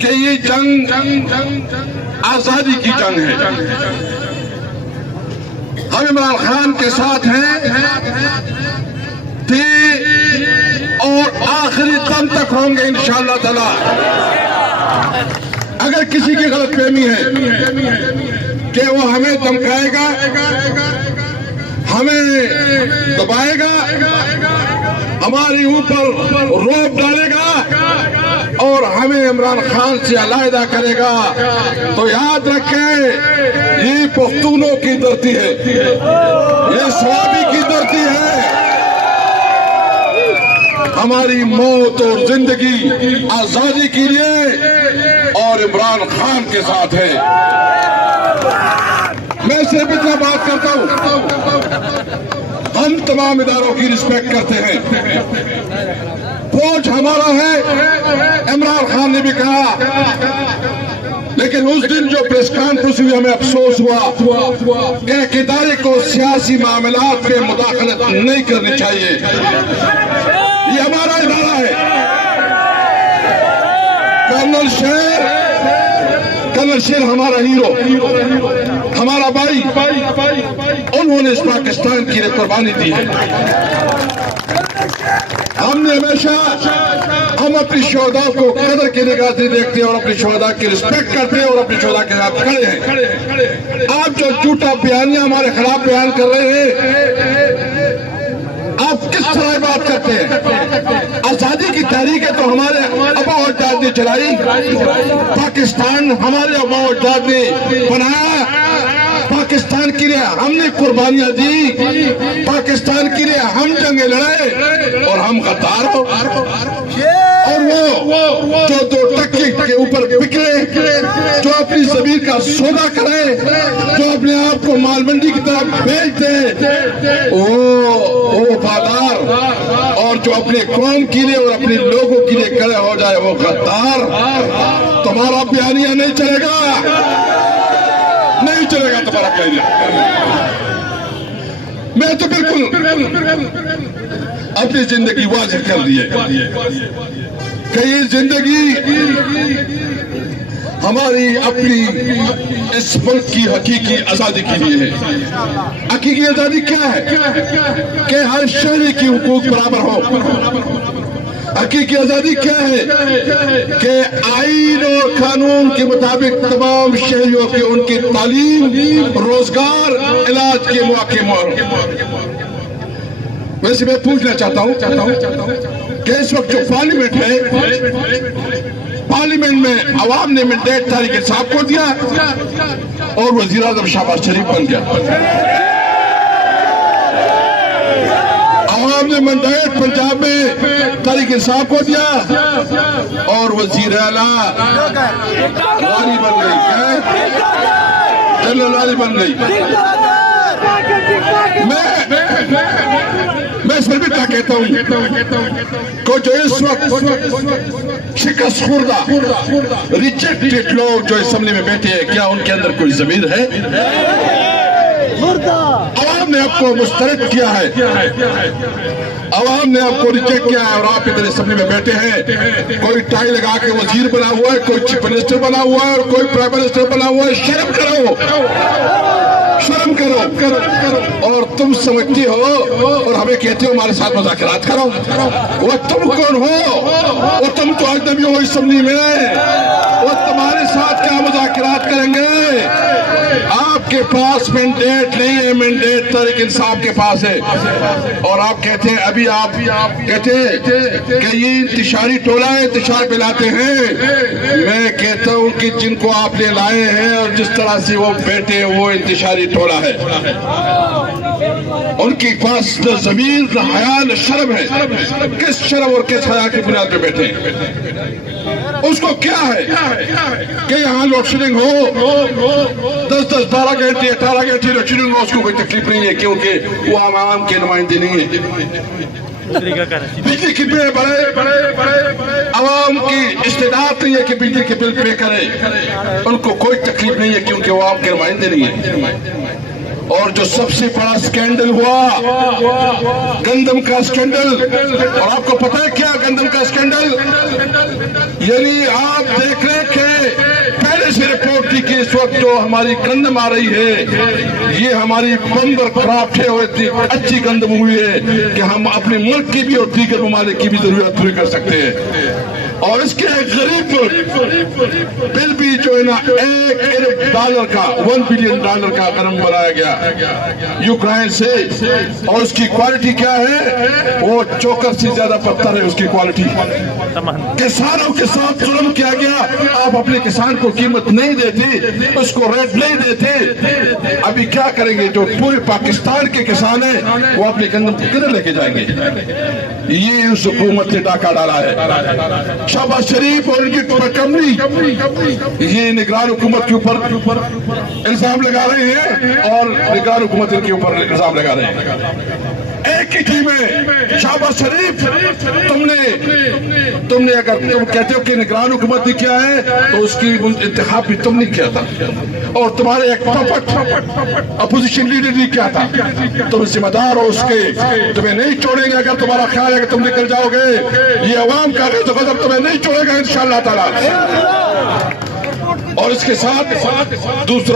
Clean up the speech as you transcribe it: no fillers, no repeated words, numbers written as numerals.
کہ یہ جنگ آزادی کی جنگ ہے. ہم عمران خان کے ساتھ ہیں تھے اور آخری دم تک ہوں گے انشاءاللہ تعالی. اگر کسی کی غلط فہمی ہے کہ وہ ہمیں دھمکائے گا، ہمیں دبائے گا، ہمارے اوپر روب ڈالے گا اور ہمیں عمران خان سے علیحدہ کرے گا، تو یاد رکھیں یہ پختونوں کی دھرتی ہے، یہ سوابی کی دھرتی ہے. ہماری موت اور زندگی آزادی کے لیے اور عمران خان کے ساتھ ہے. میں صرف اتنا بات کرتا ہوں، ہم تمام اداروں کی رسپیکٹ کرتے ہیں. فوج ہمارا ہے، عمران خان نے بھی کہا، لیکن اس دن جو پریس کانفرنس ہوئی ہمیں افسوس ہوا کہ ایک ادارے کو سیاسی معاملات میں مداخلت نہیں کرنی چاہیے. یہ ہمارا ادارہ ہے. کرنل شیر ہمارا ہیرو، ہمارا بھائی، انہوں نے اس پاکستان کی قربانی دی ہے. ہم نے ہمیشہ ہم اپنی شہداء کو قدر کی نگاہ سے دیکھتے ہیں اور اپنی شہداء کی رسپیکٹ کرتے ہیں اور اپنی شہداء کے ساتھ کھڑے ہیں. آپ جو جھوٹا بیانیہ ہمارے خلاف بیان کر رہے ہیں، آپ کس طرح بات کرتے ہیں؟ آزادی کی تحریک ہے تو ہمارے آبا و اجداد نے چلائی، پاکستان ہمارے آبا و اجداد نے بنایا، پاکستان کے لیے ہم نے قربانیاں دی، پاکستان کے لیے ہم جنگیں لڑائے اور ہم غدار ہو. اور وہ جو دو ٹکے کے اوپر بکرے، جو اپنی زمین کا سودا کرے، جو اپنے آپ کو مال منڈی کی طرف بھیج دے، وہ وفادار، اور جو اپنے قوم کے لیے اور اپنے لوگوں کے لیے کھڑے ہو جائے وہ غدار. تمہارا بیانیہ نہیں چلے گا، نہیں چلے گا تمہارا بیانیہ. میں تو بالکل اپنی زندگی واضح کر دی ہے کہ یہ زندگی ہماری اپنی اس ملک کی حقیقی آزادی کے لیے ہے. حقیقی آزادی کیا ہے؟ کہ ہر شہری کی حقوق برابر ہو. حقیقی آزادی کیا ہے؟ کہ آئین اور قانون کے مطابق تمام شہریوں کے ان کی تعلیم، روزگار، علاج کے مواقع ہوں. ویسے میں پوچھنا چاہتا ہوں کہ اس وقت جو پارلیمنٹ ہے، پارلیمنٹ میں عوام نے مینڈیٹ طارق انصاف کو دیا اور وزیر اعظم شہباز شریف بن گیا. عوام نے مینڈیٹ پنجاب میں طارق انصاف کو دیا اور وزیر اعلیٰ والی بن گئی، جنرل والی بن گئی. میں اس میں بھی کیا کہتا ہوں کہ جو اس وقت شکست خوردہ ریجیکٹڈ لوگ جو اسمبلی میں بیٹھے ہیں، کیا ان کے اندر کوئی ضمیر ہے؟ عوام نے آپ کو مسترد کیا ہے، عوام نے آپ کو ریجیکٹ کیا ہے اور آپ ادھر اسمبلی میں بیٹھے ہیں. کوئی ٹائی لگا کے وزیر بنا ہوا ہے، کوئی چیف منسٹر بنا ہوا ہے اور کوئی پرائم منسٹر بنا ہوا ہے. شرم کرو، شرم کرو. اور تم سمجھتی ہو اور ہمیں کہتے ہو ہمارے ساتھ مذاکرات کرو. وہ تم کون ہو؟ وہ تم تو اجنبی ہو اسمبلی میں، وہ تمہارے ساتھ کیا مذاکرات کریں گے؟ آپ کے پاس مینڈیٹ نہیں ہے، مینڈیٹ طارق انصاف کے پاس ہے. اور آپ کہتے ہیں، ابھی آپ کہتے ہیں کہ یہ انتشاری ٹولہ ہے، انتشار پہ لاتے ہیں. میں کہتا ہوں کہ جن کو آپ نے لائے ہیں اور جس طرح سے وہ بیٹھے ہیں وہ انتشاری ٹولہ ہے. ان کے پاس نہ ضمیر، نہ حیا، نہ شرم ہے. کس شرم اور کس حیا کی بنیاد پہ بیٹھے ہیں؟ اس کو کیا ہے کہ یہاں لوڈ شیڈنگ ہو 10-10 12 گھنٹے 18 گھنٹے لوڈ شیڈنگ ہو، اس کو کوئی تکلیف نہیں ہے کیونکہ وہ عوام کے نمائندے نہیں ہیں. بجلی کے بل بڑھے، عوام کی استعداد نہیں ہے کہ بجلی کے بل پے کرے، ان کو کوئی تکلیف نہیں ہے کیونکہ وہ عوام کے نمائندے نہیں ہیں. اور جو سب سے بڑا سکینڈل ہوا گندم کا سکینڈل، اور آپ کو پتہ ہے کیا گندم کا سکینڈل؟ یعنی آپ دیکھ رہے ہیں کہ اس وقت جو ہماری گندم آ رہی ہے یہ ہماری بمبر کرافٹ ہے اور اتنی اچھی گندم ہوئی ہے کہ ہم اپنے ملک کی بھی اور دیگر ممالک کی بھی ضرورت پوری کر سکتے ہیں. اور اس کے غریب بل بھی جو ہے نا $1 کا $1 بلین کا قدم بنایا گیا یوکرائن سے. اور اس کی کوالٹی کیا ہے؟ وہ چوکر سے زیادہ پتھر ہے اس کی کوالٹی. کسانوں کے ساتھ ظلم کیا گیا. آپ اپنے کسان کو قیمت نہیں دیتے, اس کو ریٹ نہیں دیتے. ابھی کیا کریں گے؟ جو پورے پاکستان کے کسان ہیں وہ اپنے گندم کو کدھر لے کے جائیں گے؟ یہ اس حکومت نے ڈاکہ ڈالا ہے. شہباز شریف اور ان کی کمپنی یہ نگران حکومت کے اوپر الزام لگا رہے ہیں اور نگران حکومت ان کے اوپر الزام لگا رہے ہیں. ایک ہی ٹیم ہے. شہباز شریف تم نے اگر تم کہتے ہو کہ نگران حکومت نے کیا ہے تو اس کی انتخاب بھی تم نے کیا تھا اور تمہارے ایک اپوزیشن لیڈر نے کیا تھا. تم ذمہ دار ہو اس کے. تمہیں نہیں چھوڑیں گے اگر تمہارا خیال ہے کہ تم نکل جاؤ گے. یہ عوام کا غضب تمہیں نہیں چھوڑے گا انشاءاللہ تعالی. اور اس کے ساتھ دوسرا